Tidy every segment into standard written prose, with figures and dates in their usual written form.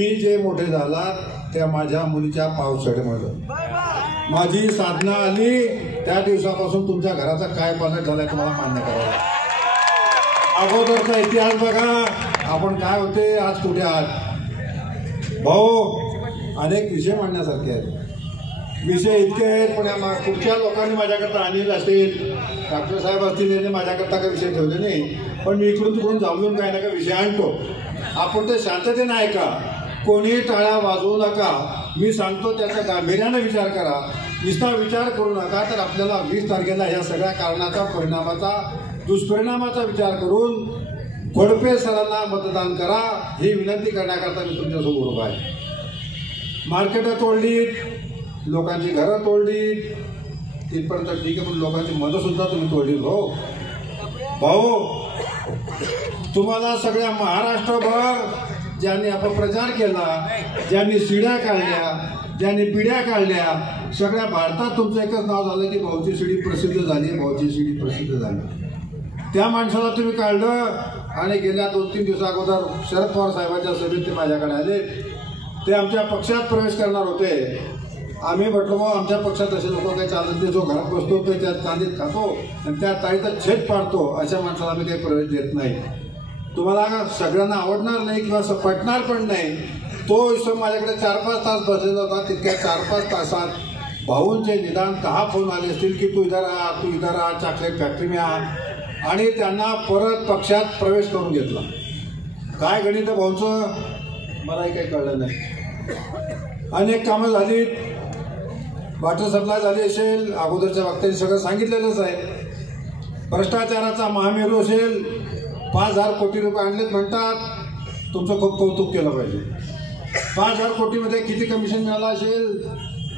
तुम्ही जे मोठे झालात त्या माझ्या मुलीच्या पावसाळ्यामध्ये माझी साधना आली त्या दिवसापासून तुमच्या घराचा काय पालट झालाय तुम्हाला मान्य करावं. अगोदरचा इतिहास बघा, आपण काय होते आज कुठे आहात. भाऊ, अनेक विषय मांडण्यासारखे आहेत. विषय इतके आहेत, पण कुठच्या लोकांनी माझ्याकरता आणलेलं असेल, डॉक्टर साहेब असतील यांनी माझ्याकरता काही विषय ठेवले नाही, पण मी इकडून तिकडून जाऊन काही ना काही विषय आणतो. आपण ते शांततेने ऐका, कोणी टाळ्या वाजवू नका. मी सांगतो त्याचा गांभीर्याने विचार करा. नुसता विचार करू नका, तर आपल्याला 20 तारखेला ह्या सगळ्या कारणाचा परिणामाचा दुष्परिणामाचा विचार करून खोडपे सरांना मतदान करा ही विनंती करण्याकरता मी तुमच्यासोबत उभा आहे. मार्केटं तोडली, लोकांची घरं तोडली, तिथपर्यंत ठीक आहे, पण लोकांची मतं सुद्धा तुम्ही तोडली. हो भाऊ, तुम्हाला सगळ्या महाराष्ट्रभर ज्यांनी अपप्रचार केला, ज्यांनी शिड्या काढल्या, ज्यांनी पिढ्या काढल्या, सगळ्या भारतात तुमचं एकच नाव झालं की भाऊची शिडी प्रसिद्ध झाली, भाऊची शिडी प्रसिद्ध झाली. त्या माणसाला तुम्ही काढलं आणि गेल्या 2-3 दिवसा अगोदर शरद पवार साहेबांच्या सभेत ते माझ्याकडे आले. ते आमच्या पक्षात प्रवेश करणार होते. आम्ही म्हटलो मग आमच्या पक्षात असे लोक काही चालत नाही, जो घरात बसतो तो त्या कांदीत खातो आणि त्या ताईचा छेद पाडतो, अशा माणसाला आम्ही काही प्रवेश देत नाही. तुम्हाला सगळ्यांना आवडणार नाही किंवा असं पटणार पण नाही. तो इसम माझ्याकडे 4-5 तास बसलेला होता. तितक्या 4-5 तासात भाऊंचे निदान 10 फोन आले असतील की तू इधर आ, तू इधर आ, चॉकलेट फॅक्टरी में आ, आणि त्यांना परत पक्षात प्रवेश करून घेतला. काय गणित भाऊंचं मलाही काही कळलं नाही. अनेक कामं झाली, वॉटर सप्लाय झाली असेल, अगोदरच्या वक्त्यांनी सगळं सांगितलेलंच आहे. भ्रष्टाचाराचा महामेरू असेल, 5,000 कोटी रुपये आणलेत म्हणतात, तुमचं खूप कौतुक केलं पाहिजे. 5,000 कोटीमध्ये किती कमिशन मिळालं असेल?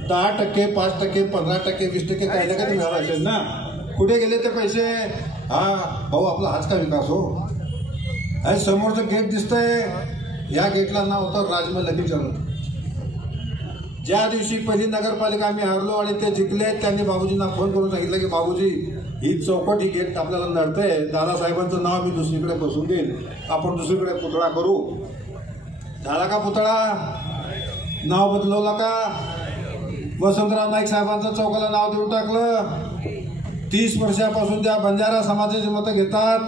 10%, 5%, 15%, 20% काही ना काही मिळालं असेल ना. कुठे गेले ते पैसे? हा भाऊ, आपला हाच का विकास हो. आणि समोरचं गेट दिसतंय, या गेटला नाव होतं राजमहल लखीचरण. ज्या दिवशी पहिली नगरपालिका आम्ही हरलो आणि ते जिंकले, त्यांनी बाबूजींना फोन करून सांगितलं की बाबूजी, ही चौकट, ही गेट आपल्याला नडतंय, दादासाहेबांचं नाव मी दुसरीकडे बसवून देईन, आपण दुसरीकडे पुतळा करू. झाला का पुतळा? नाव बदलवलं का? वसंतराव नाईक साहेबांचं चौकाला नाव देऊन टाकलं. 30 वर्षापासून त्या बंजारा समाजाची मतं घेतात,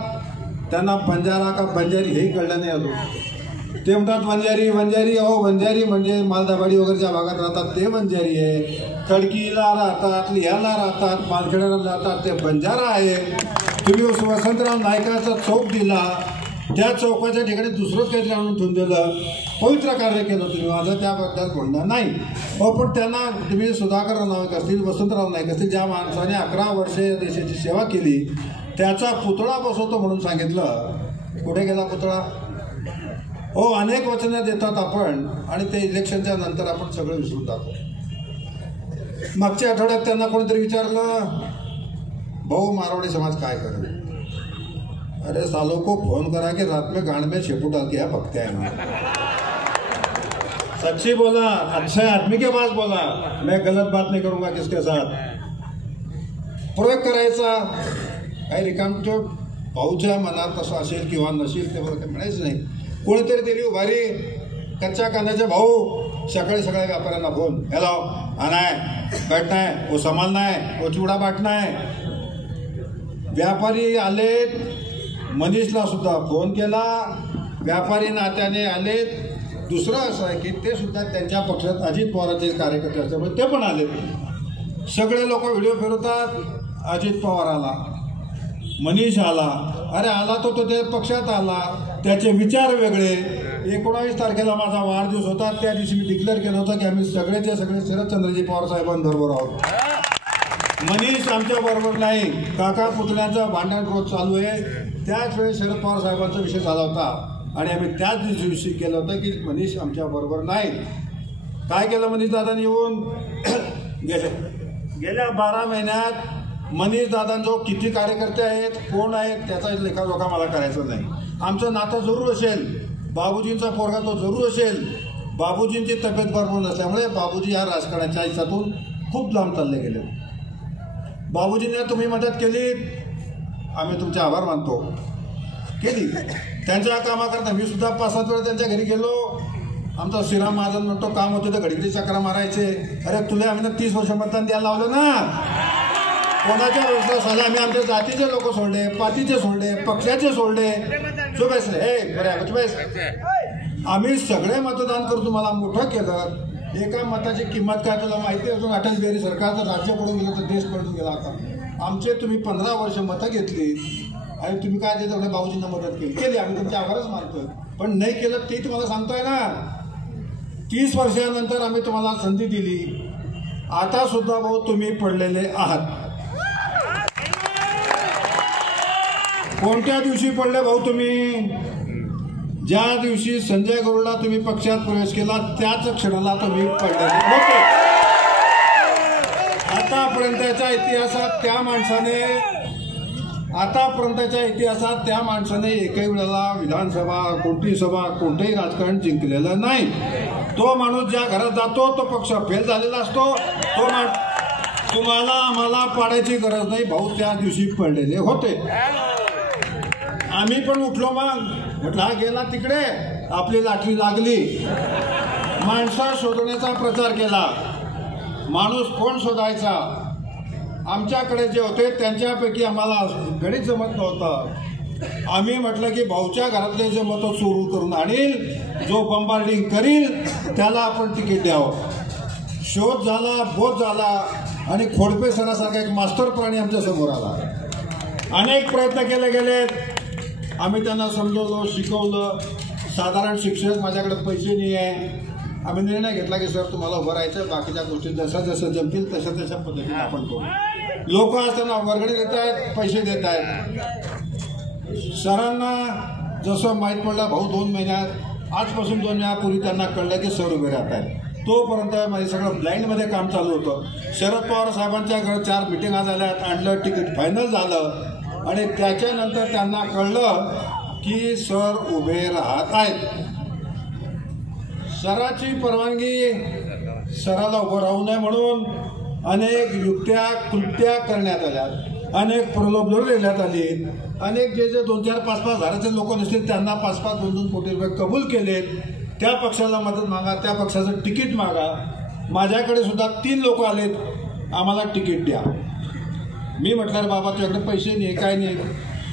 त्यांना बंजारा का बंजारी हे कळलं नाही अजून. ते म्हणतात बंजारी बंजारी. अहो, बंजारी म्हणजे मालदाबाडी वगैरेच्या भागात राहतात ते बंजारी आहे. खडकीला राहतात, लिहाला राहतात, मालखेड्याला राहतात ते बंजारा आहे. तुम्ही वसंतराव नाईकाचा चौक दिला, त्या चौकाच्या ठिकाणी दुसरंच काहीतरी आणून ठेवून दिलं. पवित्र कार्य केलं तुम्ही, माझं त्याबद्दल म्हणणं नाही. हो, पण त्यांना तुम्ही सुधाकर नाईक असतील, वसंतराव नाईक असतील, ज्या माणसाने 11 वर्षे देशाची सेवा केली, त्याचा पुतळा बसवतो म्हणून सांगितलं. कुठे गेला पुतळा? हो, अनेक वचनं देतात आपण आणि ते इलेक्शनच्या नंतर आपण सगळं विसरून जातो. मागच्या आठवड्यात त्यांना कोणीतरी विचारलं, भाऊ मारवाड़ी समाज काय करेल? अरे सालों को फोन करा के रात में गांड में शेपू डाल के भगते हैं हम. सच्ची बोला, अच्छे आदमी के पास बोला, मैं गलत बात नहीं करूंगा किसके साथ. प्रयोग करायचा. काही रिकामटो भाऊच्या मनात तसं असेल किंवा नसेल ते बरोबर म्हणायचं नाही. कोणीतरी दिली उभारी, कच्च्या कांद्याचे भाऊ, सकाळी सकाळी व्यापाऱ्यांना फोन, हॅलो, आना है, बैठना है, वो संभालना है, वो चूड़ा बांटना है. व्यापारी आलेत, मनीषला सुद्धा फोन केला, व्यापारी नात्याने आलेत. दुसरं असं आहे की ते सुद्धा त्यांच्या पक्षात अजित पवारांचे कार्यकर्ते असल्यामुळे ते पण आलेत. सगळे लोक व्हिडिओ फिरवतात, अजित पवार आला, मनीष आला. अरे आला तो त्या पक्षात आला, त्याचे विचार वेगळे. 19 तारखेला माझा वाढदिवस होता, त्या दिवशी मी डिक्लेअर केलं होतं की आम्ही सगळेचे सगळे शरदचंद्रजी पवार साहेबांबरोबर आहोत. मनीष आमच्या बरोबर नाही. काका पुतळ्यांचं भांडण रोज चालू आहे. त्याच वेळेस शरद पवार साहेबांचा विषय झाला होता आणि आम्ही त्याच दिवशी केलं होतं की मनीष आमच्या बरोबर नाही. काय केलं मनीष दादांनी येऊन गेल्या 12 महिन्यात मनीष दादांजवळ किती कार्यकर्ते आहेत, कोण आहेत, त्याचा लेखाजोखा मला करायचा नाही. आमचं नातं जरूर असेल, बाबूजींचा पोरगा तो जरूर असेल. बाबूजींची तब्येत बरोबर नसल्यामुळे बाबूजी या राजकारणाच्या हिच्यातून खूप लांब चालले गेले. बाबूजींना तुम्ही मदत केली, आम्ही तुमचे आभार मानतो. केली त्यांच्या कामाकरता मी सुद्धा 5-7 वेळा त्यांच्या घरी गेलो. आमचा श्रीराम महाजन म्हणतो काम होते तर घडीची चक्रा मारायचे. अरे तुला आम्ही 30 वर्ष मतदान द्यायला लावलं ना. कोणाच्या व्यवस्था आम्ही आमच्या जातीचे लोक सोडले, पातीचे सोडले, पक्षाचे सोडले. चुबेस हे बरं चुबेस आम्ही सगळे मतदान करून तुम्हाला मोठं केलं. एका मताची किंमत काय तुला माहिती आहे? अजून अटल बिहारी सरकारचं राज्य पडून गेलं तर देश पडून गेला. आता आमचे तुम्ही 15 वर्ष मतं घेतली आणि तुम्ही काय ते तेवढ्या भाऊजींना मदत केली. आम्ही तुमच्या आभारच मानतोय, पण नाही केलं ते तुम्हाला सांगतोय ना. 30 वर्षानंतर आम्ही तुम्हाला संधी दिली. आता सुद्धा भाऊ तुम्ही पडलेले आहात. कोणत्या दिवशी पडले भाऊ तुम्ही? ज्या दिवशी संजय गरुडला तुम्ही पक्षात प्रवेश केला त्याच क्षणाला तुम्ही पडलेले होते. आतापर्यंतच्या इतिहासात त्या माणसाने एकही वेळेला विधानसभा, कोणती सभा, कोणतंही राजकारण जिंकलेलं नाही. तो माणूस ज्या घरात जातो तो पक्ष फेल झालेला असतो. तो तुम्हाला आम्हाला पाडायची गरज नाही भाऊ, त्या दिवशी पडलेले होते. आम्ही पण उठलो, मग म्हटलं हा गेला तिकडे, आपली लाटरी लागली. माणसं शोधण्याचा प्रचार केला. माणूस कोण शोधायचा? आमच्याकडे जे होते त्यांच्यापैकी आम्हाला गणित जमत नव्हतं. आम्ही म्हटलं की भाऊच्या घरातले जे मतं चोरू करून आणील, जो बंबार्डिंग करील त्याला आपण तिकीट द्यावं. शोध झाला, बोध झाला आणि खोडपे सणासारखा एक मास्टर प्राणी आमच्या समोर आला. अनेक प्रयत्न केले गेले. आम्ही त्यांना समजवलं, शिकवलं. साधारण शिक्षक माझ्याकडे पैसे नाही आहे. आम्ही निर्णय घेतला की सर तुम्हाला उभं राहायचं, बाकीच्या गोष्टी जसं जसं जमतील तशा तशा पद्धतीने आपण करू. लोक असताना वर्गणी देत आहेत, पैसे देत आहेत. सरांना जसं माहीत पडलं भाऊ 2 महिन्यात, आजपासून 2 महिन्यापूर्वी त्यांना कळलं की सर उभे राहत आहेत. तोपर्यंत माझे सगळं ब्लाइंडमध्ये काम चालू होतं. शरद पवार साहेबांच्या घरात 4 मिटिंगा झाल्यात, आणलं, तिकीट फायनल झालं आणि त्याच्यानंतर त्यांना कळलं की सर उभे राहत आहेत. सराची परवानगी, सराला उभं राहू नये म्हणून अनेक युक्त्या कृत्या करण्यात आल्या, अनेक प्रलोभन देण्यात आली. अनेक जे 2-4, 5-5 हजाराचे लोक नसतील त्यांना 5-5, 2-2 कोटी रुपये कबूल केलेत. त्या पक्षाला मदत मागा, त्या पक्षाचं तिकीट मागा. माझ्याकडे सुद्धा 3 लोक आलेत, आम्हाला तिकीट द्या. मी म्हटलं बाबा तुझ्याकडे पैसे नाही, काय नाही,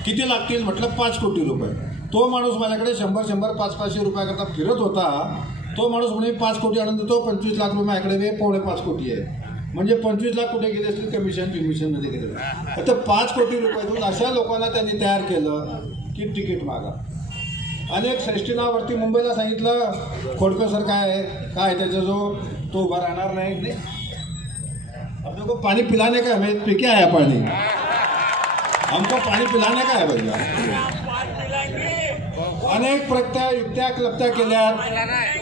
किती लागतील? म्हटलं 5 कोटी रुपये. तो माणूस माझ्याकडे 100-100, 500 रुपयाकरता फिरत होता. तो माणूस म्हणे 5 कोटी आणून देतो, 25 लाख रुपये माझ्याकडे 5.25 कोटी आहे. म्हणजे 25 लाख कुठे गेले असतील? कमिशनमध्ये गेले. आता 5 कोटी रुपये देऊन अशा लोकांना त्यांनी तयार केलं की तिकीट मागा. अनेक श्रेष्ठीनावरती मुंबईला सांगितलं खोडके सर काय त्याचा जो तो उभा राहणार नाही. अपने को पानी पिलाने का हमें पी क्या है पानी, हमको पानी पिलाने का है भैया. अनेक प्रकार युक्त्या क्लप्त्या केल्या.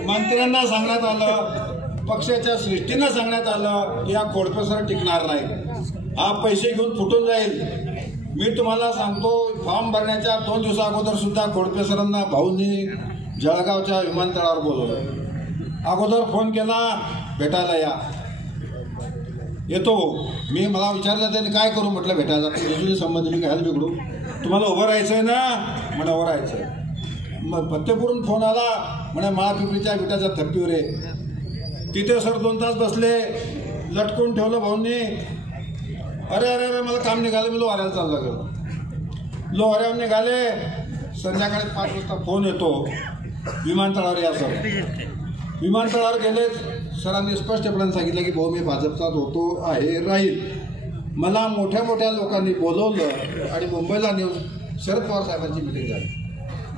मंत्र्यांना सांगण्यात आलं, पक्षाच्या सृष्टीनं सांगण्यात आलं की हा खोडके सर टिकणार नाही, हा पैसे घेऊन फुटून जाईल. मी तुम्हाला सांगतो, फॉर्म भरण्याच्या 2 दिवसा अगोदर सुद्धा खोडके सरांना भाऊंनी जळगावच्या विमानतळावर बोलवलं. अगोदर फोन केला, भेटायला या. येतो. मला विचारलं त्यांनी काय करू? म्हटलं भेटायला. तुझे संबंध मी काय बिघडू? तुम्हाला उभं राहायचं आहे ना? म्हणे उभं राहायचं आहे. मग फत्तेपुरून फोन आला, म्हणे महापिंपरीच्या विटाच्या थप्पीवर आहे. तिथे सर 2 तास बसले, लटकून ठेवलं भाऊंनी. अरे मला काम निघालं. मी लोहाऱ्याला चालला गेलो. लोहाऱ्यावर निघाले. संध्याकाळी 5 वाजता फोन येतो, विमानतळावर या सर. विमानतळावर गेले. सरांनी स्पष्टपणे सांगितलं की भाऊ मी भाजपचाच होतो आहे, राहील. मला मोठ्या मोठ्या लोकांनी बोलवलं आणि मुंबईला नेऊन शरद पवार साहेबांची मिटिंग झाली.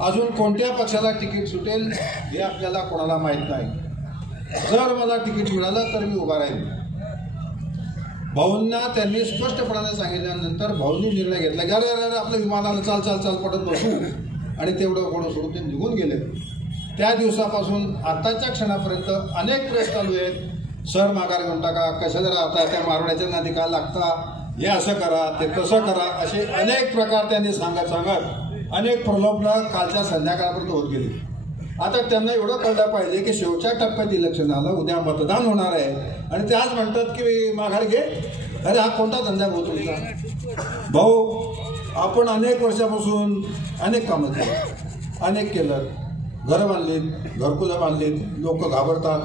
अजून कोणत्या पक्षाला तिकीट सुटेल हे आपल्याला कोणाला माहीत नाही. जर मला तिकीट मिळालं तर मी उभा राहील. भाऊंना त्यांनी स्पष्टपणाने सांगितल्यानंतर भाऊंनी निर्णय घेतला की अरे आपलं विमानाला चाल पडत बसू, आणि तेवढं कोण सोडून ते निघून गेले. त्या दिवसापासून आताच्या क्षणापर्यंत अनेक प्रयत्न चालू आहेत. सर माघार घेऊन टाका, कशाला राहता, त्या मारवाड्याच्या नादी का लागता, हे असं करा, ते तसं करा, असे अनेक प्रकार त्यांनी सांगत अनेक प्रलोभनं कालच्या संध्याकाळपर्यंत होत गेली. आता त्यांना एवढं कळलं पाहिजे की शेवटच्या टप्प्यात इलेक्शन आलं, उद्या मतदान होणार आहे, आणि ते आज म्हणतात की माघार घे. अरे हा कोणता धंदा भाऊ तुमचा? भाऊ आपण अनेक वर्षापासून अनेक कामं केलं, अनेक केलं. घरं बांधलीत, घरकुलं बांधलीत, लोक घाबरतात.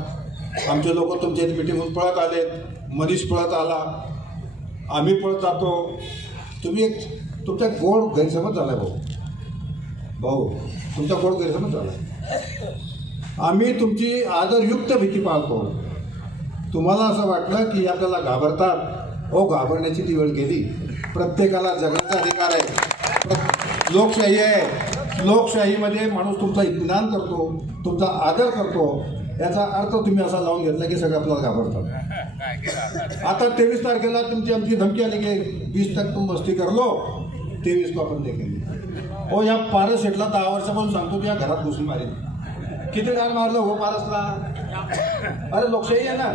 आमचे लोक तुमच्या मिटिंगहून पळत आलेत, मनीष पळत आला, आम्ही पळत जातो. तुम्ही एक तुमचा गोड गैरसमज झाला भाऊ, तुमचा गोड गैरसमज झाला. आम्ही तुमची आदरयुक्त भीती पाळतो. तुम्हाला असं वाटलं की आपल्याला घाबरतात. घाबरण्याची ती वेळ गेली. प्रत्येकाला जगण्याचा अधिकार आहे. लोकशाही आहे. लोकशाहीमध्ये माणूस तुमचा इत्मीनान करतो, तुमचा आदर करतो. याचा अर्थ तुम्ही असा लावून घेतला की सगळं आपल्याला घाबरतात. आता 23 तारखेला तुमची आमची धमकी आली की 20 तक तुम मस्ती कर लो, 23 को आपण देखील. या पारस शेटला 10 वर्षापासून सांगतो की या घरात घुसून मारेल. किती डार मारलं हो पारसला? अरे लोकशाही आहे ना,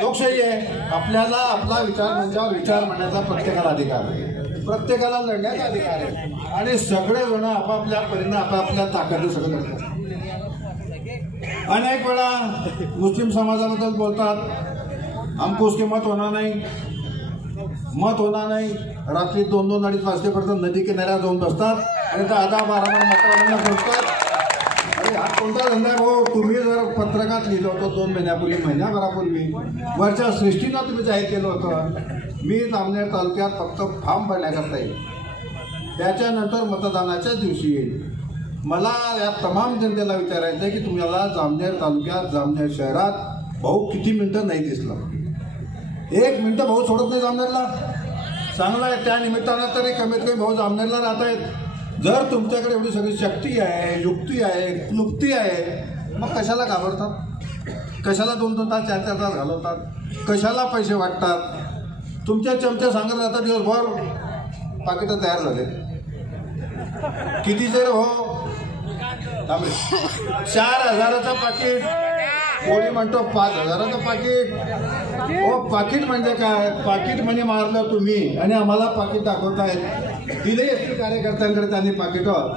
लोकशाही आहे. आपल्याला आपला विचार मंचावर विचार मांडण्याचा प्रत्येकाला अधिकार आहे, प्रत्येकाला लढण्याचा अधिकार आहे. आणि सगळे जण आपापल्या परीने आपापल्या ताकदीने सगळं करतात. अनेक वेळा मुस्लिम समाजाबद्दल बोलतात, हमको उसके मत होणार नाही, मत होणार नाही. रात्री 2-2 अडीच वाजतेपर्यंत नदी किनाऱ्यात जाऊन बसतात आणि 10-12 मतदारांना बोलतात. अरे हा कोणता धंदा आहे भाऊ? तुम्ही जर पत्रकात लिहिलं होतं 2 महिन्यापूर्वी, महिन्याभरापूर्वी वरच्या सृष्टीनं तुम्ही जाहीर केलं होतं मी जामनेर तालुक्यात फक्त फॉर्म भरण्याकरता येईल, त्याच्यानंतर मतदानाच्याच दिवशी येईल. मला या तमाम जनतेला विचारायचं आहे की तुम्हाला जामनेर तालुक्यात, जामनेर शहरात भाऊ किती मिनिटं नाही दिसलं? 1 मिनिटं भाऊ सोडत नाही जामनेरला. चांगला आहे, त्या निमित्तानं तरी कमीत कमी भाऊ जामनेरला राहत आहेत. जर तुमच्याकडे एवढी सगळी शक्ती आहे, युक्ती आहे, क्लुप्ती आहे, मग कशाला घाबरतात? कशाला 2-2 तास 4-4 तास घालवतात? कशाला पैसे वाटतात? तुमच्या चमच्या सांगत राहतात दिवसभर पाकिटं तयार झाले. किती जर हो 4,000चं पाकिट, कोणी म्हणतो 5,000चं पाकिट. पाकिट म्हणजे काय? पाकिट म्हणे मारलं तुम्ही आणि आम्हाला पाकिट दाखवतायत. दिले एसटी कार्यकर्त्यांकडे त्यांनी पाकिटं.